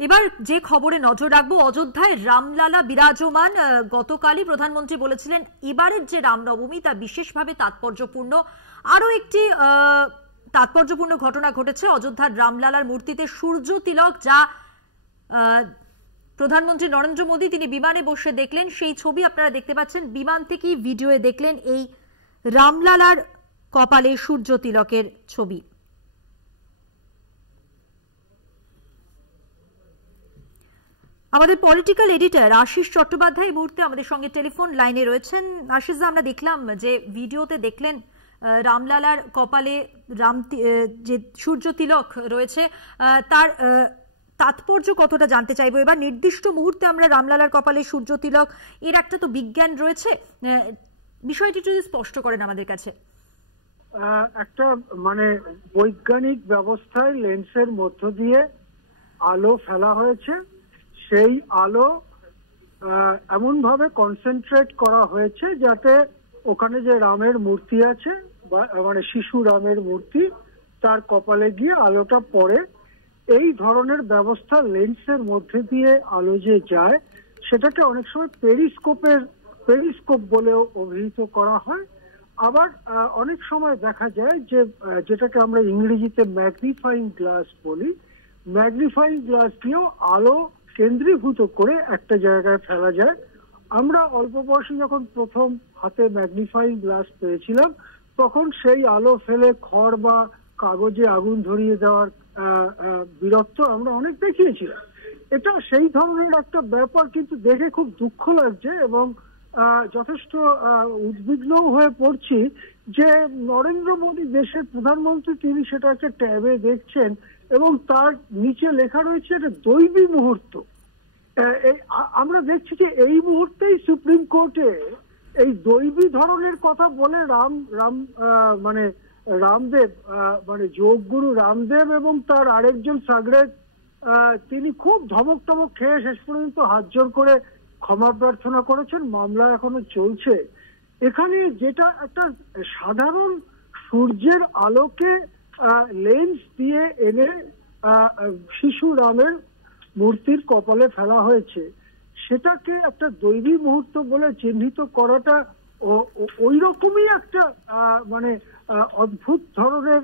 এবার যে খবরে নজর রাখবো, অযোধ্যায় রামলালা বিরাজমান। গতকালই প্রধানমন্ত্রী বলেছিলেন এবারের যে রামনবমী তা বিশেষভাবে তাৎপর্যপূর্ণ। আরো একটি তাৎপর্যপূর্ণ ঘটনা ঘটেছে অযোধ্যার রামলালার মূর্তিতে সূর্য তিলক, যা প্রধানমন্ত্রী নরেন্দ্র মোদী তিনি বিমানে বসে দেখলেন। সেই ছবি আপনারা দেখতে পাচ্ছেন, বিমান থেকেই ভিডিওয়ে দেখলেন এই রামলালার কপালে সূর্য তিলকের ছবি। আমাদের পলিটিক্যাল এডিটর আশিস চট্টোপাধ্যায় এই মুহূর্তে আমাদের সঙ্গে টেলিফোন লাইনে রয়েছেন। আশিস, আমরা দেখলাম যে ভিডিওতে দেখলেন রামলালার কপালে যে সূর্য তিলক রয়েছে তার তাৎপর্য কতটা জানতে চাইবো। এবার নির্দিষ্ট মুহূর্তে আমরা রামলালার কপালে সূর্য তিলক, এর একটা তো বিজ্ঞান রয়েছে, বিষয়টি যদি স্পষ্ট করেন আমাদের কাছে। একটা মানে বৈজ্ঞানিক ব্যবস্থায় লেন্সের মধ্য দিয়ে আলো ফেলা হয়েছে। সেই আলো এমন ভাবে কনসেন্ট্রেট করা হয়েছে যাতে ওখানে যে রামের মূর্তি আছে, মানে শিশু রামের মূর্তি, তার কপালে গিয়ে আলোটা পড়ে। এই ধরনের ব্যবস্থা লেন্সের মধ্যে দিয়ে আলো যে যায় সেটাকে অনেক সময় পেরিস্কোপ বলেও অভিহিত করা হয়। আবার অনেক সময় দেখা যায় যে যেটাকে আমরা ইংরেজিতে ম্যাগনিফাইং গ্লাস বলি, ম্যাগনিফাইং গ্লাস দিয়েও আলো কেন্দ্রীভূত করে একটা জায়গায় ফেলা যায়। আমরা অল্প বয়সে যখন প্রথম হাতে ম্যাগনিফাইং গ্লাস পেয়েছিলাম তখন সেই আলো ফেলে খড় বা কাগজে আগুন ধরিয়ে দেওয়ার বীরত্ব আমরা অনেক দেখিয়েছিলাম। এটা সেই ধরনের একটা ব্যাপার, কিন্তু দেখে খুব দুঃখ লাগছে এবং যথেষ্ট উদ্বিগ্ন হয়ে পড়ছি যে নরেন্দ্র মোদী দেশের প্রধানমন্ত্রী, তিনি সেটা একটা ট্যাবে দেখছেন এবং তার নিচে লেখা রয়েছে এটা দৈবী মুহূর্ত। আমরা দেখছি যে এই মুহূর্তেই সুপ্রিম কোর্টে এই দৈবী ধরনের কথা বলে রামদেব মানে যোগগুরু রামদেব এবং তার আরেকজন সাগরেদ, তিনি খুব ধমক টমক খেয়ে শেষ পর্যন্ত হাত জোর করে ক্ষমা প্রার্থনা করেছেন। মামলা এখনো চলছে। এখানে যেটা একটা সাধারণ সূর্যের আলোকে লেন্স দিয়ে এনে শিশু রামের মূর্তির কপালে ফেলা হয়েছে, সেটাকে একটা দৈবী মুহূর্ত বলে চিহ্নিত করাটা ওই রকমই একটা মানে অদ্ভুত ধরনের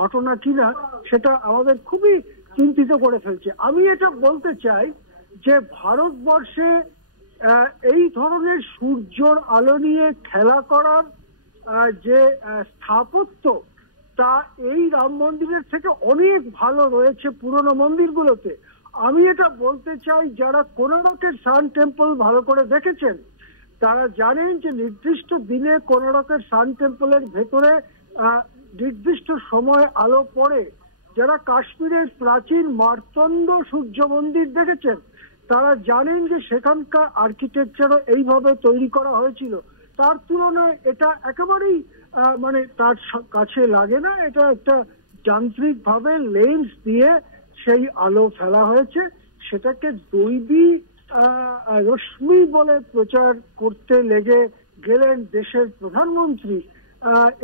ঘটনা কিনা সেটা আমাদের খুবই চিন্তিত করে ফেলছে। আমি এটা বলতে চাই যে ভারতবর্ষে এই ধরনের সূর্যর আলো নিয়ে খেলা করার যে স্থাপত্য, তা এই রাম মন্দিরের থেকে অনেক ভালো রয়েছে পুরনো মন্দিরগুলোতে। আমি এটা বলতে চাই, যারা কোনারকের সান টেম্পল ভালো করে দেখেছেন তারা জানেন যে নির্দিষ্ট দিনে কোনারকের সান টেম্পলের ভেতরে নির্দিষ্ট সময় আলো পড়ে। যারা কাশ্মীরের প্রাচীন মার্তণ্ড সূর্য মন্দির দেখেছেন তারা জানেন যে সেখানকার আর্কিটেকচারও এইভাবে তৈরি করা হয়েছিল। তার তুলনায় এটা একেবারেই মানে তার কাছে লাগে না। এটা একটা যান্ত্রিক ভাবে লেন্স দিয়ে সেই আলো ফেলা হয়েছে। সেটাকে দৈবী রশ্মি বলে প্রচার করতে লেগে গেলেন দেশের প্রধানমন্ত্রী।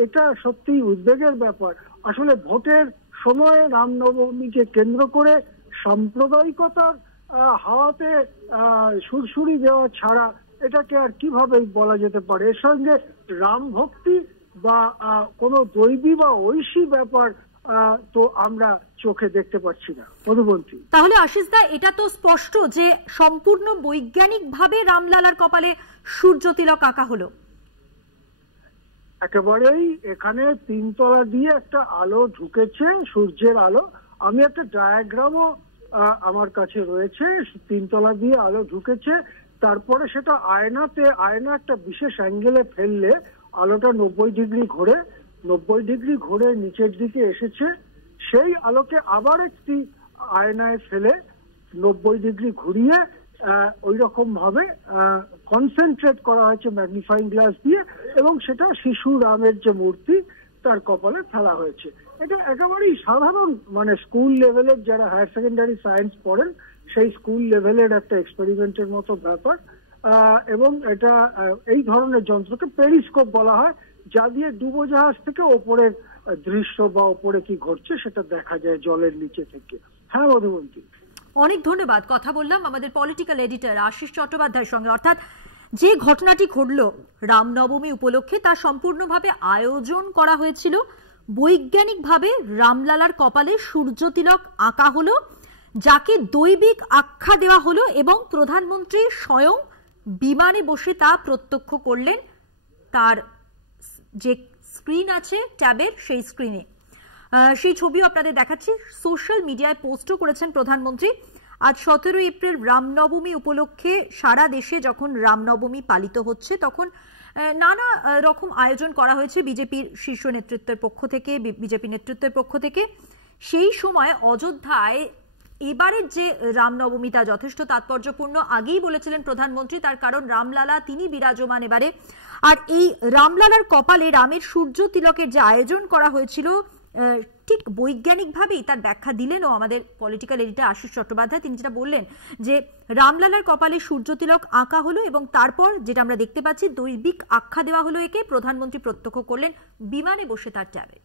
এটা সত্যি উদ্বেগের ব্যাপার। আসলে ভোটের সময়ে রামনবমীকে কেন্দ্র করে সাম্প্রদায়িকতার হাওয়াতে সুরসুরি দেওয়া ছাড়া এটাকে আর কিভাবে বলা যেতে পারে। এর সঙ্গে রাম ভক্তি বা কোনো দৈবী বা ঐশী ব্যাপার তো আমরা চোখে দেখতে পাচ্ছি না। মধুবন্তী, তাহলে আশিস দা, এটা তো স্পষ্ট যে সম্পূর্ণ বৈজ্ঞানিক ভাবে রামলালার কপালে সূর্য তিলক আঁকা হলো। একেবারেই এখানে তিনতলা দিয়ে একটা আলো ঢুকেছে, সূর্যের আলো। আমি একটা ডায়াগ্রামও আমার কাছে রয়েছে। তিনতলা দিয়ে আলো ঢুকেছে, তারপরে সেটা আয়না একটা বিশেষ অ্যাঙ্গেলে ফেললে আলোটা 90 ডিগ্রি ঘুরে নিচের দিকে এসেছে। সেই আলোকে আবার একটি আয়নায় ফেলে 90 ডিগ্রি ঘুরিয়ে ওই রকম ভাবে কনসেন্ট্রেট করা হয়েছে ম্যাগনিফাইং গ্লাস দিয়ে এবং সেটা শিশু রামের যে মূর্তি তার কপালে ফেলা হয়েছে। এটা একেবারেই সাধারণ, মানে স্কুল লেভেলের যারা হায়ার সেকেন্ডারি সায়েন্স পড়েন সেই স্কুল লেভেলের একটা এক্সপেরিমেন্টের মতো ব্যাপার। এবং এটা এই ধরনের যন্ত্রকে পেরিস্কোপ বলা হয়, যা দিয়ে ডুবোজাহাজ থেকে ওপরের দৃশ্য বা ওপরে কি ঘটছে সেটা দেখা যায় জলের নিচে থেকে। হ্যাঁ মধুবন্তী। অনেক ধন্যবাদ। কথা বললাম আমাদের পলিটিক্যাল এডিটর আশিস চট্টোপাধ্যায়ের সঙ্গে। অর্থাৎ যে ঘটনাটি ঘটল রামনবমী উপলক্ষে তা সম্পূর্ণভাবে আয়োজন করা হয়েছিল, বৈজ্ঞানিকভাবে রামলালার কপালে সূর্যতিলক আঁকা হলো, যাকে দৈবিক আখ্যা দেওয়া হলো এবং প্রধানমন্ত্রী স্বয়ং বিমানে বসে তা প্রত্যক্ষ করলেন তার যে স্ক্রিন আছে ট্যাবের সেই স্ক্রিনে। সেই ছবিও আপনাদের দেখাচ্ছি। সোশ্যাল মিডিয়ায় পোস্টও করেছেন প্রধানমন্ত্রী। আজ 17 এপ্রিল রামনবমী উপলক্ষে সারা দেশে যখন রামনবমী পালিত হচ্ছে তখন নানা রকম আয়োজন করা হয়েছে বিজেপির শীর্ষ নেতৃত্বের পক্ষ থেকে, বিজেপি নেতৃত্বের পক্ষ থেকে। সেই সময় অযোধ্যায় এবারের যে রামনবমী তা যথেষ্ট তাৎপর্যপূর্ণ। আগেই বলেছিলেন প্রধানমন্ত্রী, তার কারণ রামলালা তিনি বিরাজমান এবারে। আর এই রামলালার কপালে রামের সূর্য তিলকের যে আয়োজন করা হয়েছিল ঠিক বৈজ্ঞানিকভাবেই তার ব্যাখ্যা দিলেনও আমাদের পলিটিক্যাল এডিটর আশিস চট্টোপাধ্যায়। তিনি যেটা বললেন যে রামলালার কপালে সূর্য তিলক আঁকা হলো এবং তারপর যেটা আমরা দেখতে পাচ্ছি দৈবিক আখ্যা দেওয়া হলো একে, প্রধানমন্ত্রী প্রত্যক্ষ করলেন বিমানে বসে তার ট্যাবে।